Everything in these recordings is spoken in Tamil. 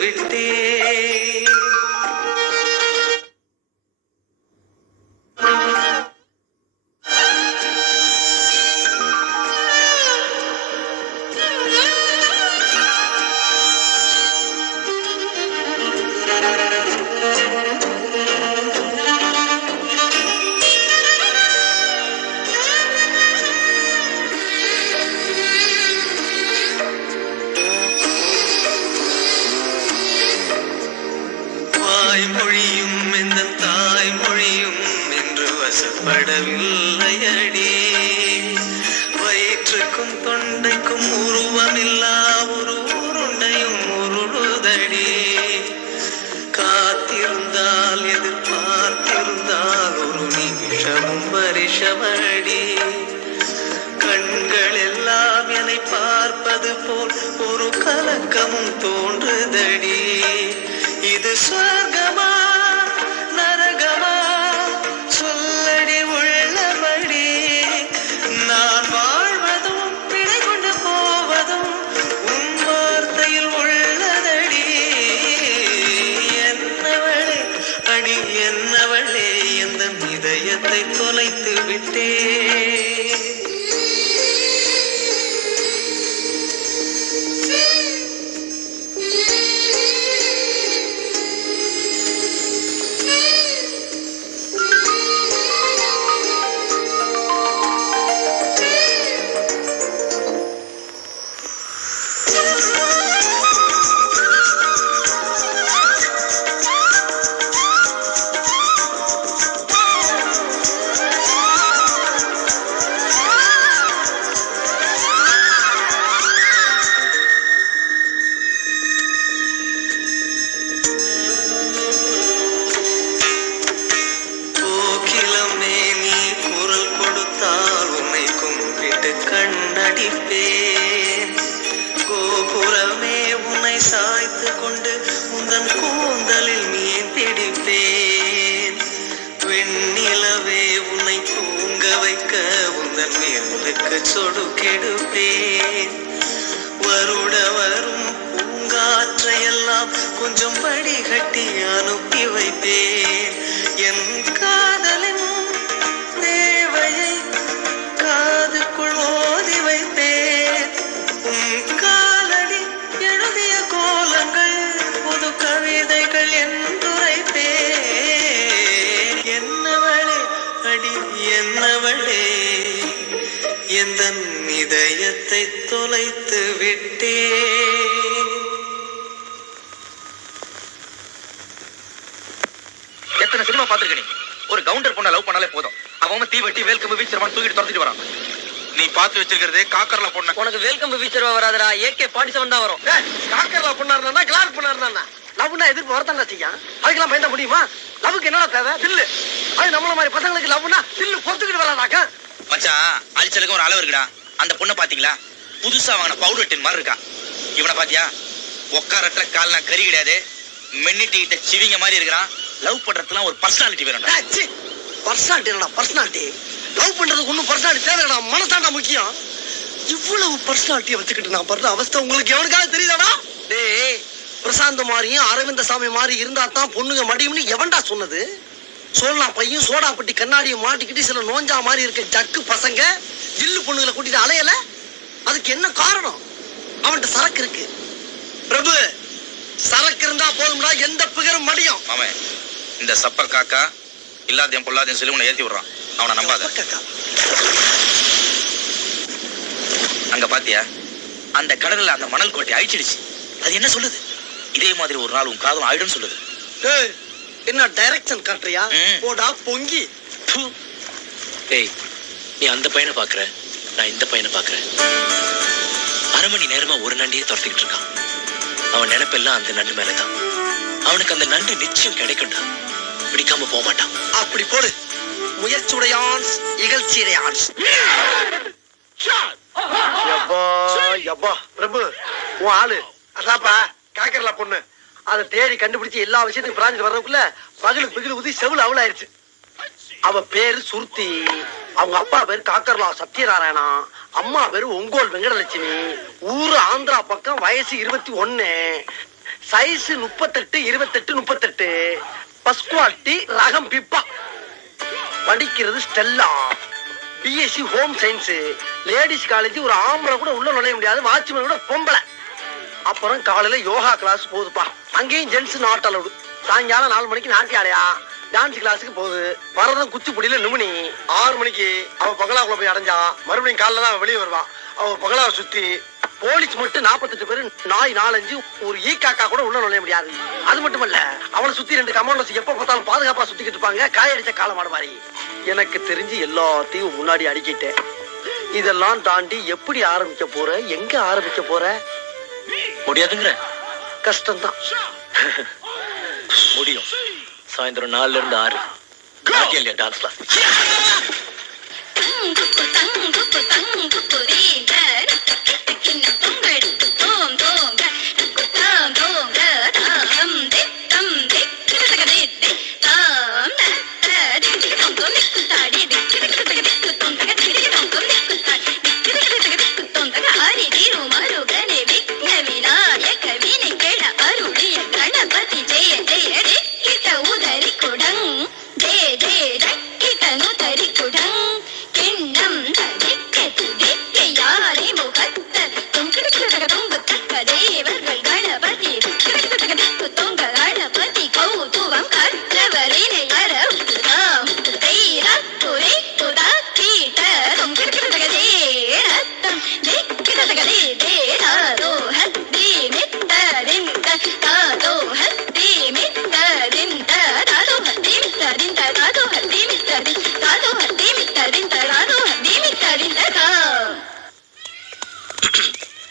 விட்டே மொழியும் எந்த தாய்மொழியும் என்று வசப்படவில்லையடி. வயிற்றுக்கும் தொண்டைக்கும் உருவமில்லா ஒரு உருண்டையும் உருளுதடி. காத்திருந்தால் எதிர்பார்த்திருந்தால் ஒரு நிமிஷமும் வருஷமடி. கண்கள் எல்லாம் என்னை பார்ப்பது போல் ஒரு கலக்கமும் தோன்றுதடி. இது சொர்க்கமா நரகமா சொல்லடி உள்ளபடி. நான் வாழ்வதும் பிழை கொண்டு போவதும் உன் வார்த்தையில் உள்ளதடி. என்னவளே அடி என்னவளே எந்த இதயத்தை தொலைத்து விட்டே. கண்ணடிப்பேன் கோபுரமே உன்னை சாய்த்து கொண்டு உந்தன் கூந்தலில் மீன் பிடிப்பேன். வெண்ணிலவே உன்னை தூங்க வைக்க உந்தன் மேலுக்கு சொடுக்கெடுப்பேன். வருட வரும் பூங்காற்றையெல்லாம் கொஞ்சம் வடிகட்டி அனுப்பி வைப்பேன். என் காதலின் தேவையை காதுக்குள் ஓதி வைப்பேன். உன் காலடி எழுதிய கோலங்கள் புது கவிதைகள் என்றுரைப்பேன். என்னவளே அடி என்னவளே எந்த இதயத்தை தொலைத்து விட்டே. எத்தனை சினிமா பாத்துருக்க நீ? ஒரு கவுண்டர் பொண்ண லவ் பண்ணாலே போதும், அவன் தீவெட்டி வேல்கம்பு வீச்சரமான தூக்கிட்டு துரத்திட்டு வரான். நீ பாத்து வச்சிருக்கிறதே காக்கர்ல பொண்ணு. உனக்கு வேல்கம்பு வீச்சரவா வராதரா, AK-47 தான் வரும். காக்கர்ல பொண்ணா இருந்தா கிளாஸ் பொண்ணா இருந்தா லவ்னா எதிர்ப்பு வரத்தாண்டா செய்யும். அதுக்கெல்லாம் பயந்த முடியுமா? லவ்வுக்கு என்னடா தேவை? தில்லு. அது நம்மள மாதிரி பசங்களுக்கு லவ்னா தில்லு பொறுத்துக்கிட்டு வராதாக்க. மச்சான், அழிச்சலுக்கு ஒரு அளவு இருக்குடா. அந்த பொண்ணை பாத்தீங்களா? புதுசா வாங்கின பவுடர் டின் மாதிரி இருக்கா. இவனை பாத்தியா? ஒக்காரற்ற கால்னா கறி கிடையாது, மென்னிட்டிட்ட சிவிங்க மாதிரி இருக்கிறான். லவ் பண்றதுலாம் ஒரு பர்சனாலிட்டி வேணும்டா. பர்சனாலிட்டி என்னடா பர்சனாலிட்டி? லவ் பண்றதுக்கு ஒன்னும் பர்சனாலிட்டி தேவைடா, மனசாண்டா முக்கியம். இவ்வளவு பர்சனாலிட்டியை வச்சுக்கிட்டு நான் படுற அவஸ்தை உங்களுக்கு எவனுக்காக தெரியுதாடா? டேய், பிரசாந்த் மாதிரியும் அரவிந்த சாமி மாதிரி இருந்தா தான் பொண்ணுங்க மடியும்னு எவன்டா சொன்னது? சோழனா பையன் சோடாப்பட்டி கண்ணாடியை மாட்டிக்கிட்டு சில நோஞ்சா மாதிரி இருக்க ஜக்கு பசங்க ஜில்லு பொண்ணுங்களை கூட்டிட்டு அலையல. அதுக்கு என்ன காரணம்? அவன்கிட்ட சரக்கு இருக்கு. பிரபு, சரக்கு இருந்தா போதும்டா, எந்த பிகரும் மடியும். ஆமா, இந்த சப்பர் காக்கா இல்லாதையும் பொல்லாதையும் சொல்லி உன்னை ஏத்தி விடுறான். அவனை நம்பாத. அங்க பாத்தியா? அந்த கடல்ல அந்த மணல் கோட்டை அழிச்சிடுச்சு. அது என்ன சொல்லுது? இதே மாதிரி ஒரு நாள் உன் காதம் ஆயிடும் சொல்லுது. என்ன டைரக்ஷன் காட்டுறியா? போடா பொங்கி. ஏய், நீ அந்த பையனை பாக்குற, நான் இந்த பையனை பாக்குறேன். அரை மணி நேரமா ஒரு நண்டியே துரத்திக்கிட்டு இருக்கான். அவன் நினைப்பெல்லாம் அந்த நண்டு மேலதான். அவனுக்கு அந்த நண்டு நிச்சயம் கிடைக்கும்டா. பிடிக்காம போக மாட்டான். அப்படி போடு. முயற்சியுடையான் இகழ்ச்சியுடையான். பிரபு, உன் ஆளு அதாப்பா காக்கர்ல பொண்ணு. அதை தேடி கண்டுபிடிச்சு எல்லா விஷயத்துக்கும் பிராஞ்சிட்டு வர்றதுக்குள்ள பகலுக்கு பிகிலு ஊதி செவுல அவள் ஆயிடுச்சு. அவ பேரு சுருத்தி, அவங்க அப்பா பேரு காக்கர்லா சத்யநாராயணா, அம்மா பேரு ஒங்கோல் வெங்கடலட்சுமி, ஊரு ஆந்திரா பக்கம், வயசு 21. வயசு 38, 28, 38. ஃபர்ஸ்ட் குவாலிட்டி ரகம் பிப்பா. படிக்கிறது Stella. BSc home science. Ladies college. ஒரு ஆம்பளை கூட உள்ள நுழைய முடியாது. வாட்ச்மேன் கூட பொம்பளை. அப்புறம் காலையில யோகா கிளாஸ் போகுதுப்பா. அங்கேயும் ஜென்ஸ் நாட் அலவுடு. சாயங்காலம் 4 மணிக்கு நாட்டியாலையா டான்ஸ் கிளாஸுக்கு போகுது. பரதம் குச்சிப்புடியில நிமினி 6 மணிக்கு அவ பகலாக்குள்ள போய் அடைஞ்சா மறுபடியும் காலைல தான் வெளியே வருவான். அவ பகலாவை சுத்தி போலீஸ் மட்டும் 48 பேரு, நாய் 4-5, ஒரு ஈக்காக்கா கூட உள்ள நுழைய முடியாது. அது மட்டும் இல்ல, அவளை சுத்தி 2 கமாண்டோஸ் எப்ப பார்த்தாலும் பாதுகாப்பா சுத்திக்கிட்டு இருப்பாங்க. காயடிச்ச காலமாடு மாதிரி. எனக்கு தெரிஞ்சு எல்லாத்தையும் முன்னாடி அடிக்கிட்டேன். இதெல்லாம் தாண்டி எப்படி ஆரம்பிக்க போற, எங்க ஆரம்பிக்க போற? முடியாதுங்கிற? கஷ்டம்தான். முடியும். சாயந்தரம் 4ல இருந்து 6 டான்ஸ் கிளாஸ்.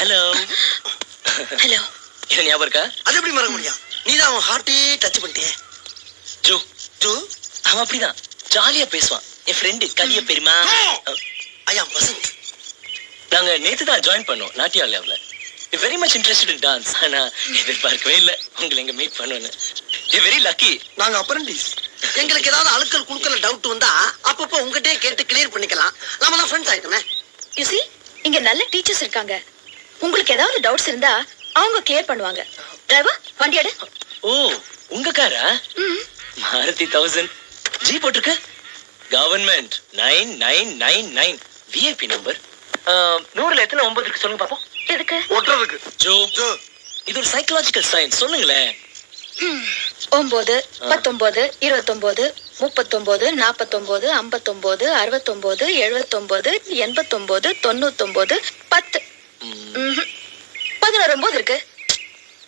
Hello hello. என்ன ஞாபகம் இருக்கா? அது எப்படி மறக்க முடியும்? நீதான் அவன் ஹார்ட்டே டச் பண்ணிட்டியே. ஜோ ஜோ அவன் அப்படிதான் ஜாலியா பேசுவான். என் ஃப்ரெண்டு கலிய பெருமா. ஐயா வசந்த். நாங்க நேத்து தான் ஜாயின் பண்ணோம் நாட்டியாலயாவில். Very much interested in dance. ஆனா எதிர்பார்க்கவே இல்லை உங்களை எங்க மீட் பண்ணுவேன்னு. Very lucky. நாங்க அப்ரண்டிஸ். எங்களுக்கு ஏதாவது அழுக்கல் குழுக்கல் டவுட் வந்தா அப்பப்போ உங்ககிட்டயே கேட்டு கிளியர் பண்ணிக்கலாம். நாம தான் ஃப்ரெண்ட்ஸ் ஆயிட்டோமே. You see, இங்க நல்ல டீச்சர்ஸ் இருக்காங்க. உங்களுக்கு ஏதாவது டவுட்ஸ் இருந்தா அவங்க கிளியர் பண்ணுவாங்க. டிரைவர் வண்டி எடு. ஓ உங்க காரா? மாருதி 1000 ஜி போட்டிருக்கு. Government 9999 VIP number. 100ல எத்தனை 9 இருக்கு சொல்லுங்க பாப்போம். எதுக்கு? ஒட்டுறதுக்கு. ஜோ இது ஒரு சைக்காலஜிக்கல் சயின்ஸ். சொல்லுங்களேன். 9, 19, 29, 39, 49, 59, 69, 79, 89, 99, 10. 11 9 இருக்கு.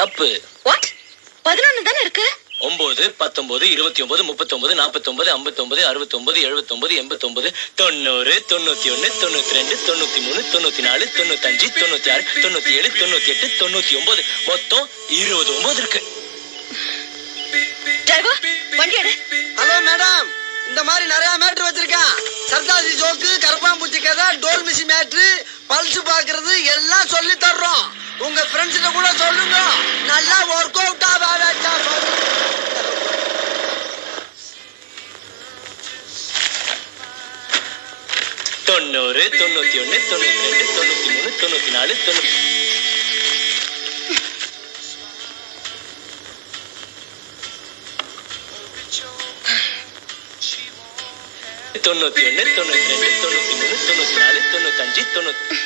தப்பு. வாட்? 11 தானே இருக்கு. 9, 19, 29, 39, 49, 59, 69, 79, 89, 90, 91, 92, 93, 94, 95, 96, 97, 98, 99, மொத்தம் 29 இருக்கு. டிரைவர் வண்டி எடு. ஹலோ மேடம், இந்த மாதிரி நிறைய மேட்ரு வச்சிருக்கேன். சர்தாசி ஜோக்கு, கரப்பாம்பூச்சி கதை, டோல் மிஷி மேட்ரு, பல்ஸ் பாக்குறது எல்லாம் சொல்லி தர்றோம். உங்க ஃப்ரெண்ட்ஸ்கிட்ட கூட சொல்லுங்க. நல்லா ஒர்க் அவுட் ஆவாச்சா? 90, 91, 92, 93, 94, 90. தொண்ணூத்தி 91, 92, 93, 94, 95, 90.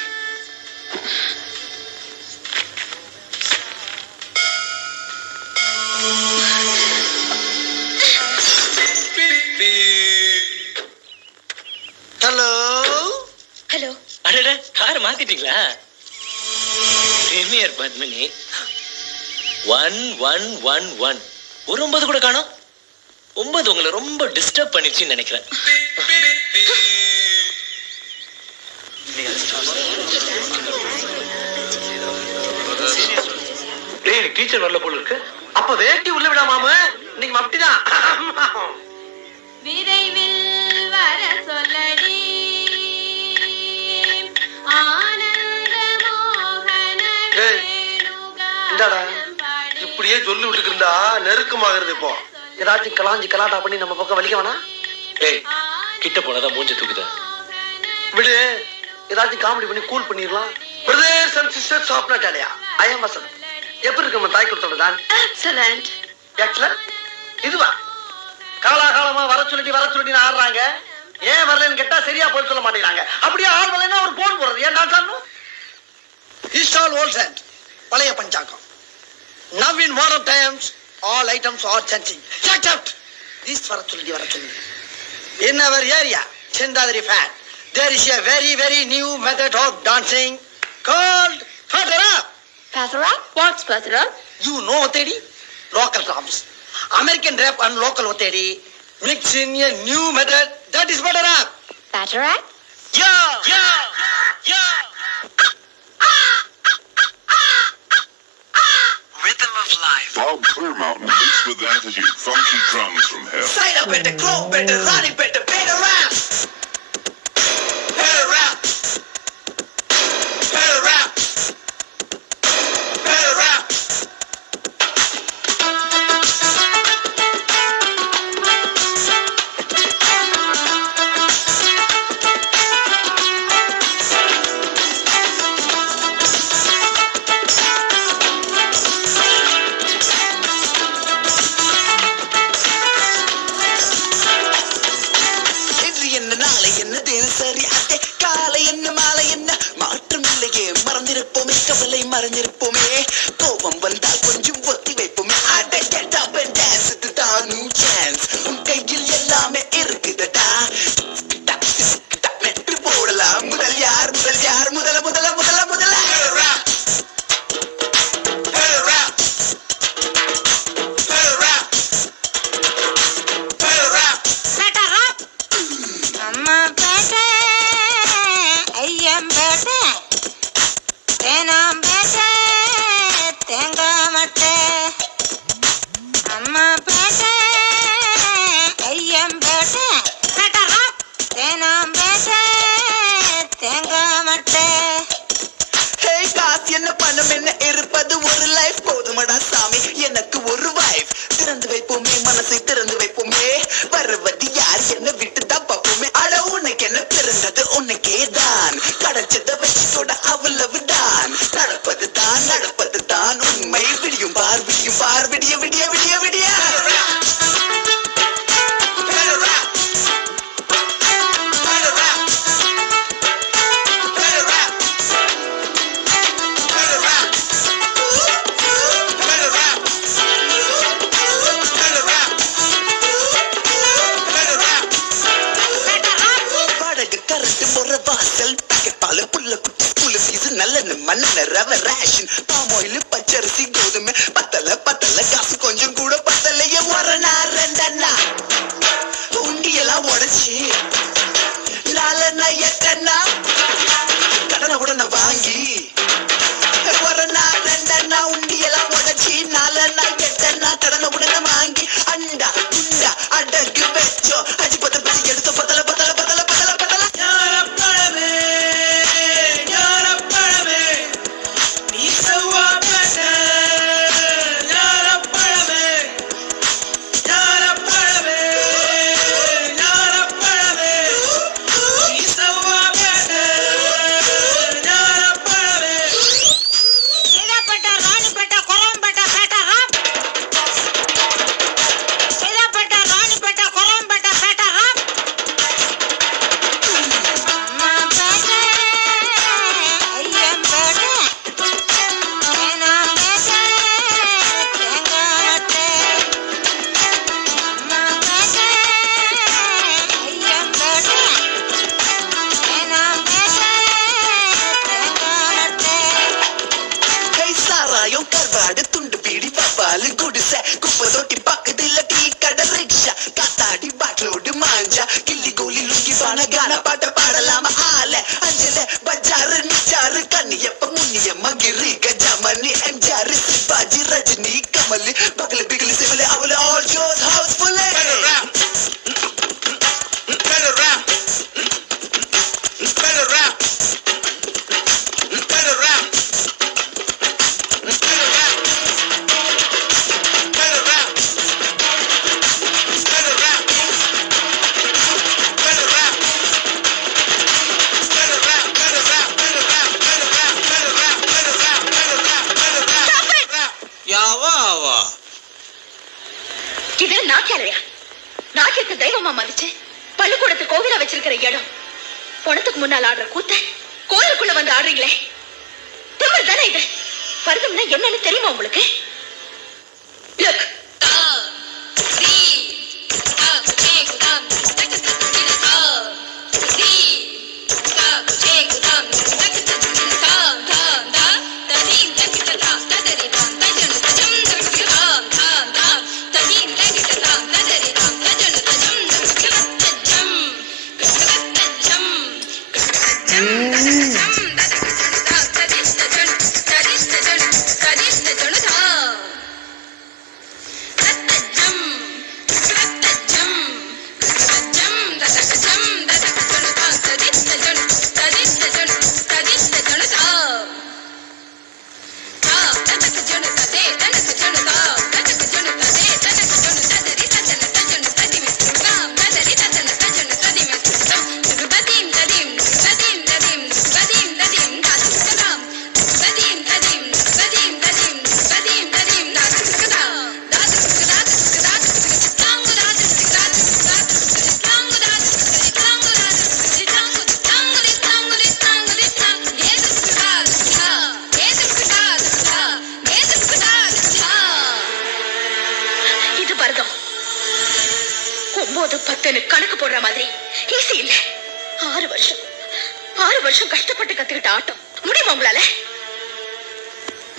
Hello hello. அடடா கார் மாத்திட்டீங்களா? பிரீமியர் பத்மினி 1111 ஒரு 9 கூட காணோம். 9 உங்களை ரொம்ப டிஸ்டர்ப் பண்ணிடுச்சுன்னு நினைக்கிறேன். டீச்சர் வரல போல இருக்கு. அப்ப வேட்டி உள்ள விடாம இன்னைக்கு மப்டிதான். விரைவில் வர சொல்லடி ஆனந்த மோகன இந்தாடா, இப்படியே சொல்லி விட்டுக்கு இருந்தா நெருக்கமாகிறது. இப்போ ஏதாச்சும் கலாஞ்சி கலாட்டா பண்ணி நம்ம பக்கம் வலிக்க வேணா. ஏய் கிட்ட போனதான் மூஞ்ச தூக்குத. விடு, ஏதாச்சும் காமெடி பண்ணி கூல் பண்ணிடலாம். Brothers and sisters of Natyalaya. I am Vasanth. எப்படி இருக்கு நம்ம தாய் கொடுத்தோட எக்ஸலண்ட். எக்ஸலன்ட். இதுவா காலாகாலமா வர சொல்லி ஆடுறாங்க. ஏன் வரலன்னு கேட்டா சரியா போய் சொல்ல மாட்டேங்கிறாங்க. அப்படியே ஆள் வரலன்னா ஒரு போன் போடுறது ஏன் நான் சொல்லணும்? இன்ஸ்டால் ஓல்ட் அண்ட் பழைய பஞ்சாங்கம். Now in modern times, all items are changing. Shut up! This வர சொல்லி. In our area, Chendadri fan, there is a very new method of dancing called Patara. Patara? What's Patara? You know Otedi? Local drums. American rap and local Otedi mixed in a new method that is Patara. Patara? Yeah! Rhythm of life. Bob Clearmountain beats with attitude. Funky drums from hell. Side up better, crow better, Ronnie better, better rap. Better rap. Better rap. Better rap. மறைஞ்சிருப்போமே கோபம் வந்தால் கொஞ்சம் ஒத்தி வைப்போமே உன் கையில் எல்லாமே இருக்குதடா மெட்டு போடலாம் முதல் யார் முதல்ல அம்மா பேட்டை ஐயம் பேட்டை தேனாம் பேட்டை தேங்காய் மட்டை அம்மா பேட்டை ஐயம் பேட்டை தேனாம் பேட்டை தேங்காய் மட்டை காசு என்ன பணம் என்ன இருப்பது ஒரு லைஃப் போதுமடா சாமி எனக்கு ஒரு வைஃப் திறந்து வைப்போமே மனசை திறந்து வைப்போமே வருவது யார் என்ன விட்டுதான் பார்ப்போமே அட உனக்கு என்ன பிறந்தது உனக்கே தான் கிடைச்சத வச்சுக்கோட அவ்வளவு தான் நடப்பது தான் உண்மை விடியும் பார் விடிய மண்ணெண்ண ரவ ரேஷன் பாமாயில் பச்சரிசி கோதுமை பத்தல காசு கொஞ்சம் கூட பத்தலையே ஒரு நாள் ரெண்டண்ணா உண்டியெல்லாம் உடைச்சி நாலண்ணா எட்டண்ணா கடனை உடனே வாங்கி ஒரு நாள் ரெண்டண்ணா உண்டியெல்லாம் உடைச்சி நாலண்ணா எட்டண்ணா கடனை உடனே வாங்கி அண்டா குண்டா அடகு வச்சோ அஜி பத்து பசி எடுத்து பத்தல நாக்கியாலையா? நாக்கியத்தை தெய்வமா மதிச்சு பள்ளிக்கூடத்து கோவிலா வச்சிருக்கிற இடம் பணத்துக்கு முன்னால் ஆடுற கூத்த கோயிலுக்குள்ள வந்து ஆடுறீங்களே, திமிர் தானே இது? வருதம்னா என்னன்னு தெரியுமா உங்களுக்கு? Look. கணக்கு போடுற மாதிரி ஈஸி இல்ல. 6 வருஷம் கஷ்டப்பட்டு கத்துக்கிட்ட ஆட்டம் முடியுமா உங்களால?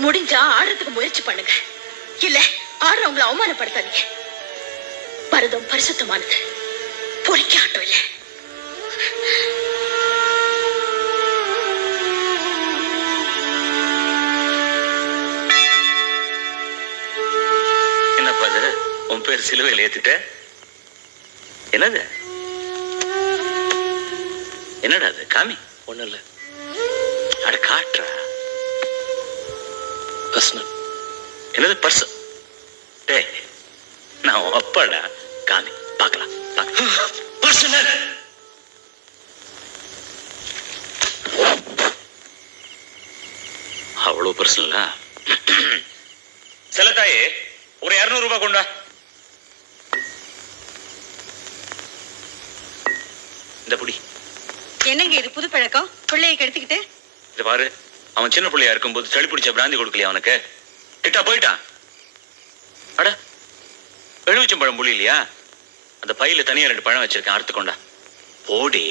முடிஞ்சா ஆடுறதுக்கு முயற்சி பண்ணுங்க, இல்ல ஆடுறவங்களை அவமானப்படுத்தாதீங்க. பரதம் பரிசுத்தமானது, பொறிக்க ஆட்டம் இல்ல. என்னப்பா அது? உன் பேர் சிலுவையில் ஏத்திட்ட? என்னது? என்னடா அது? காமி. ஒண்ணும் இல்ல. அட காட்டுற. பர்சனல். என்னது பர்சன்? டேய், நான் அப்பாடா. காமி, பார்க்கலாம். பர்சனல். அவ்வளவு பர்சனலா? செல்லத்தாயே, ஒரு 200 ரூபாய் கொண்டா. இந்த புடி. என்னங்க இது புது பழக்கம்? பிள்ளையை கெடுத்துக்கிட்டு. இத பாரு, அவன் சின்ன பிள்ளையா இருக்கும்போது சளி பிடிச்ச பிராந்தி கொடுக்கலையா அவனுக்கு? கிட்டா போயிட்டான். அட, எலுமிச்சம் பழம் புளி இல்லையா? அந்த பையில தனியா 2 பழம் வச்சிருக்கேன், அறுத்து கொண்டா. போடி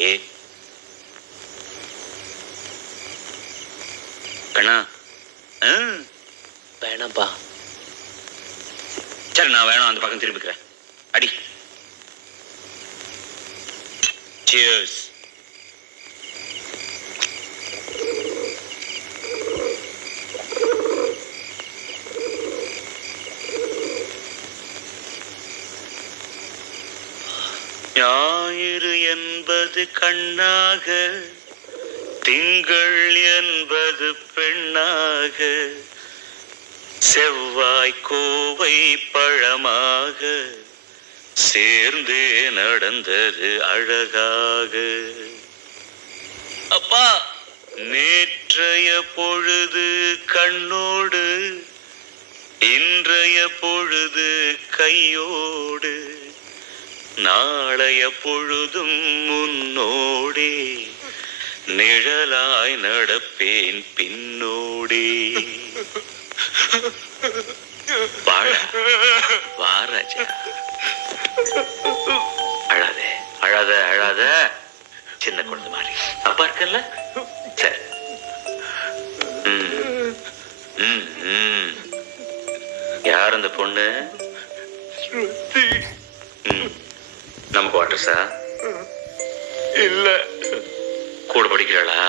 கண்ணா. வேணாம்பா. சரி, நான் வேணாம், அந்த பக்கம் திரும்பிக்கிறேன். அடி. Cheers. ஞாயிறு என்பது கண்ணாக, திங்கள் என்பது பெண்ணாக, செவ்வாய் கோவை பழமாக, சேர்ந்தே நடந்தது அழகாக. அப்பா, நேற்றைய பொழுது கண்ணோடு, இன்றைய பொழுது கையோடு, நாளைய பொழுதும் முன்னோடே, நிழலாய் நடப்பேன் பின்னோடே. வா ராஜா. அழாதே, அழாத அழாத. சின்ன குழந்தை மாதிரி அப்பா இருக்கல்ல. சரி. யார் அந்த பொண்ணு? நமக்கு வாட்டர்ஸா? இல்ல. கூட படிக்கிறாளா?